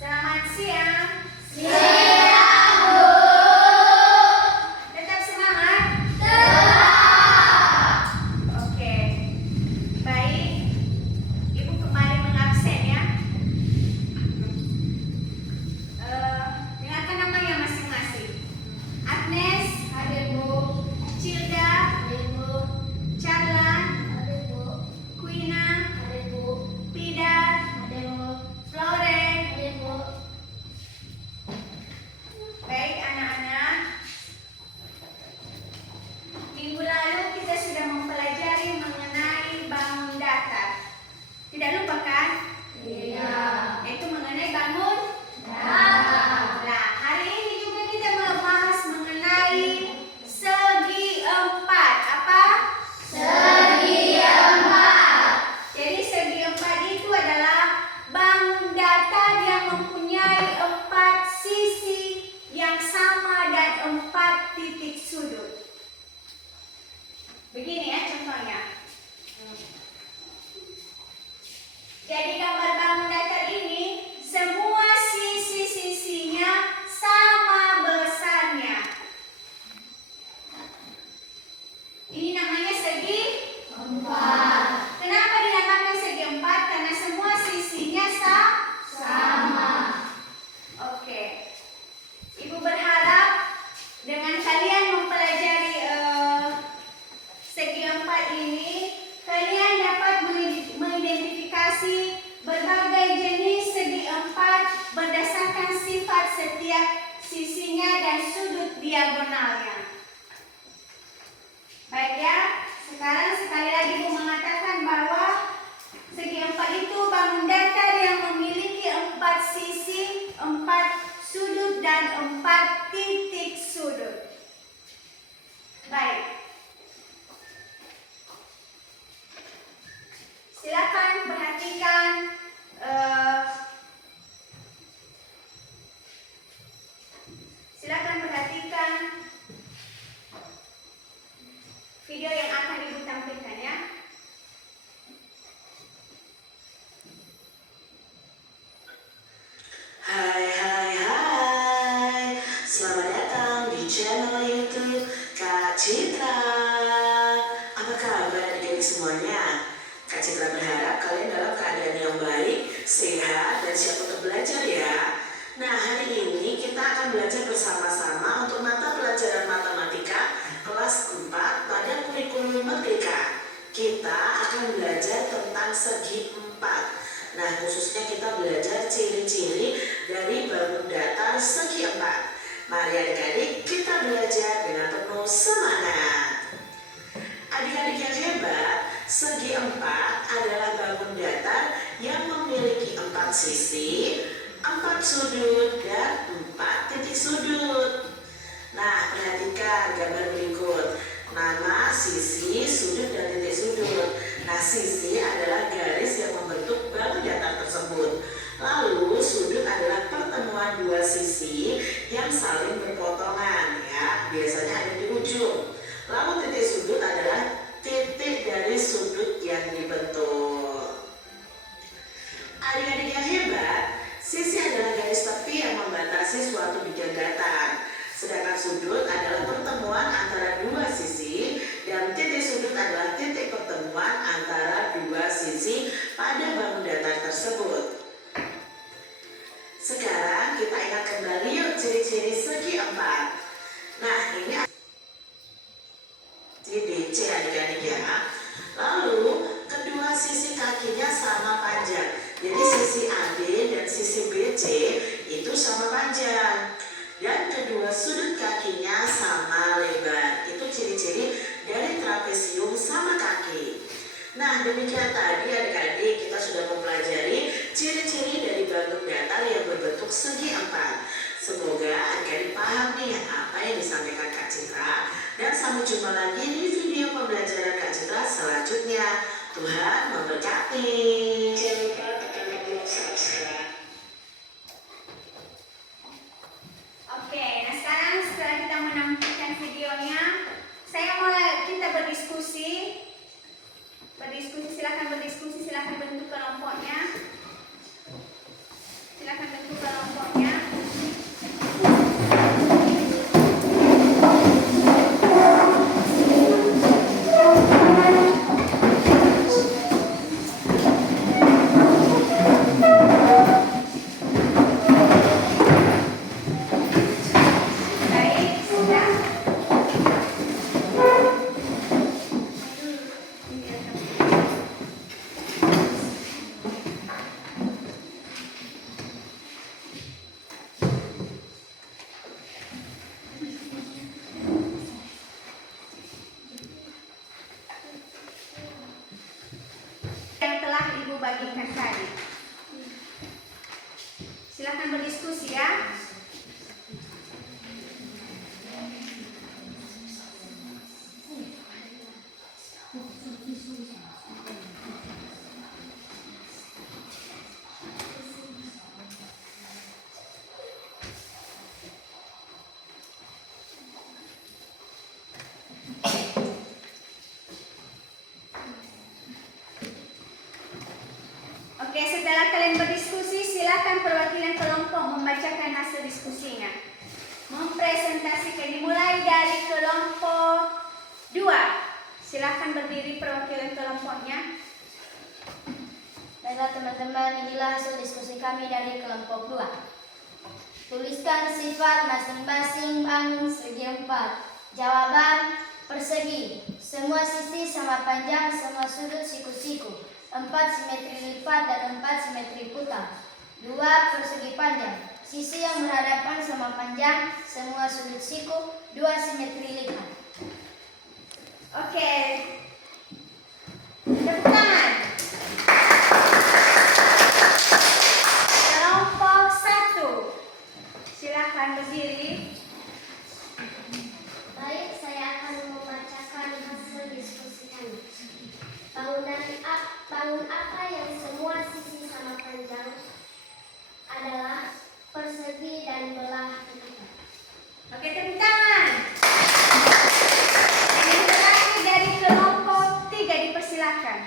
Selamat siang. Siang, Bu. Tetap semangat? Tetap. Oke. Baik. Ibu kembali mengabsen ya. Dengarkan namanya masing-masing. Agnes, Hadir, Bu. Cilda, Hadir, Bu. Charlan, Hadir, Bu. Quina, Hadir, Bu. Pidar, Hadir, Bu. Floren. Hadir, Bu. Baik anak-anak. Minggu lalu kita sudah mempelajari mengenai bangun datar. Tidak lupa kan? Iya. Itu mengenai bangun. Datar. Nah, hari ini juga kita membahas mengenai segi empat. Apa? Segi empat. Jadi segi empat itu adalah bangun datar yang mempunyai empat sisi yang sama dan empat titik sudut. Begini ya contohnya. Jadi gambar bangun datar ini semua sisi-sisinya sama besarnya. Ini namanya segi Empat. Kenapa dinamakan segi empat? Karena semua sisinya Sama. Oke. Ibu berharap dengan kalian mempelajari segi empat ini, kalian dapat mengidentifikasi berbagai jenis segi empat berdasarkan sifat setiap sisinya dan sudut diagonalnya. Baik ya, sekarang sekali lagi Ibu mengatakan bahwa segi empat itu bangun datar yang memiliki empat sisi, empat sudut dan empat titik sudut. Baik. Silakan perhatikan video yang akan Ibu tampilkan ya. Hai, selamat datang di channel YouTube Kak Citra. Apa kabar adik-adik semuanya? Kak Citra berharap kalian dalam keadaan yang baik, sehat, dan siap untuk belajar ya. Nah, hari ini kita akan belajar bersama-sama untuk mata pelajaran matematika kelas 4 pada kurikulum Merdeka. Kita akan belajar tentang segi empat. Nah, khususnya kita belajar ciri-ciri dari bangun datar segi empat. Mari adik-adik kita belajar dengan penuh semangat. Adik-adik yang hebat, segi empat adalah bangun datar yang memiliki empat sisi, empat sudut, dan empat titik sudut. Nah, perhatikan gambar berikut. Nama, sisi, sudut, dan titik sudut. Nah, sisi adalah garis yang membentuk bangun datar tersebut. Lalu, sudut adalah pertemuan dua sisi yang saling berpotongan, ya. Biasanya ada di ujung. Lalu, titik sudut adalah titik dari sudut yang dibentuk. Adik-adik yang hebat, sisi adalah garis tepi yang membatasi suatu bidang datar. Sedangkan sudut adalah pertemuan antara dua sisi dan titik sudut adalah titik pertemuan antara dua sisi pada bangun datar tersebut. Sekarang kita ingat kembali yuk ciri-ciri segi empat. Nah, ini DC adik-adik ya. Lalu kedua sisi kakinya sama panjang. Jadi sisi AD dan sisi BC itu sama panjang. Dan kedua sudut kakinya sama lebar. Itu ciri-ciri dari trapesium sama kaki. Nah, demikian tadi adik-adik kita sudah mempelajari ciri-ciri dari bangun datar yang berbentuk segi empat. Semoga adik-adik paham nih apa yang disampaikan Kak Citra. Dan sampai jumpa lagi di video pembelajaran Kak Citra selanjutnya. Tuhan memberkati. Jangan lupa tekan tombol subscribe. Oke, nah sekarang setelah kita menampilkan videonya, saya mau kita berdiskusi. Silakan berdiskusi, silakan bentuk kelompoknya. Silakan bentuk kelompok. berdiskusi ya. Oke, setelah kalian berdiskusi, silakan perwakilan kelompok membacakan hasil diskusinya. Mempresentasikan, dimulai dari kelompok 2. Silakan berdiri perwakilan kelompoknya. Baiklah teman-teman, inilah hasil diskusi kami dari kelompok 2. Tuliskan sifat masing-masing bangun segi 4. Jawaban: persegi, semua sisi sama panjang, semua sudut siku-siku. 4 simetri lipat dan 4 simetri putar. 2 persegi panjang, sisi yang berhadapan sama panjang, semua sudut siku. 2 simetri lipat. Oke. Tepuk tangan. Kelompok 1. Silakan berdiri. Baik, saya akan membacakan hasil diskusi kami. Bangun apa yang semua sisi sama panjang adalah persegi dan belah ketiga. Oke, tepuk tangan. Yang terakhir dari kelompok 3 dipersilakan.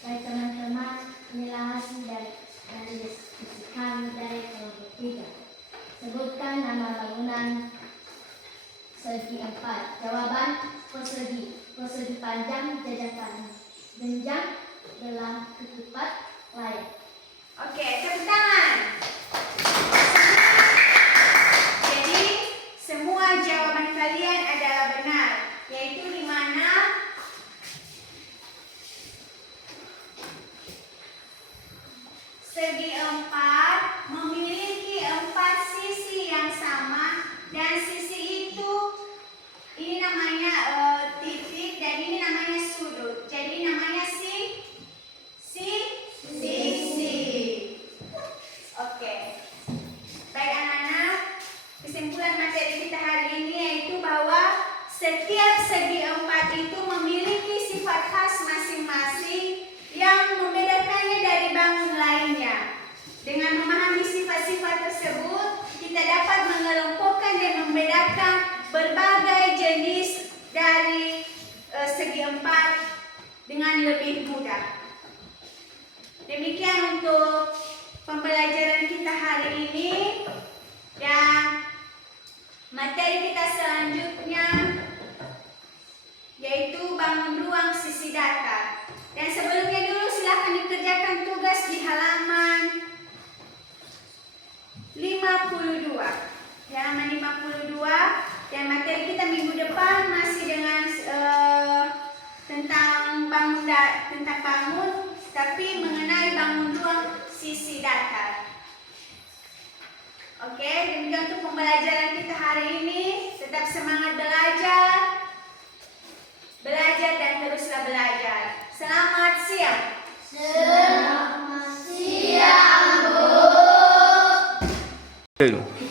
Baik teman-teman, inilah hasil dari diskusi kami dari kelompok 3. Sebutkan nama bangunan segi 4. Jawaban: persegi. Persegi panjang, jajakan jenjang, belah ketupat, layak. Oke, tepuk tangan. Jadi, semua jawaban kalian adalah benar, yaitu di mana segi 4 memiliki 4 sisi yang sama, dan sisi itu ini namanya titik dan ini namanya sudut. Jadi namanya sisi. Oke. Baik anak-anak, kesimpulan materi kita hari ini yaitu bahwa setiap segi 4 itu memiliki sifat khas masing-masing yang membedakannya dari bangun lainnya. Dengan memahami sifat-sifat tersebut, kita dapat mengelompokkan dan membedakan berbagai jenis dari segi 4 dengan lebih mudah. Demikian untuk pembelajaran kita hari ini, dan materi kita selanjutnya yaitu bangun ruang sisi datar. Dan sebelumnya dulu silahkan dikerjakan tugas di halaman 52. Di halaman 52. Dan materi kita minggu depan masih dengan tentang bangun, tapi mengenai bangun ruang sisi datar. Oke, demikian untuk pembelajaran kita hari ini. Tetap semangat belajar dan teruslah belajar. Selamat siang. Selamat siang, Bu.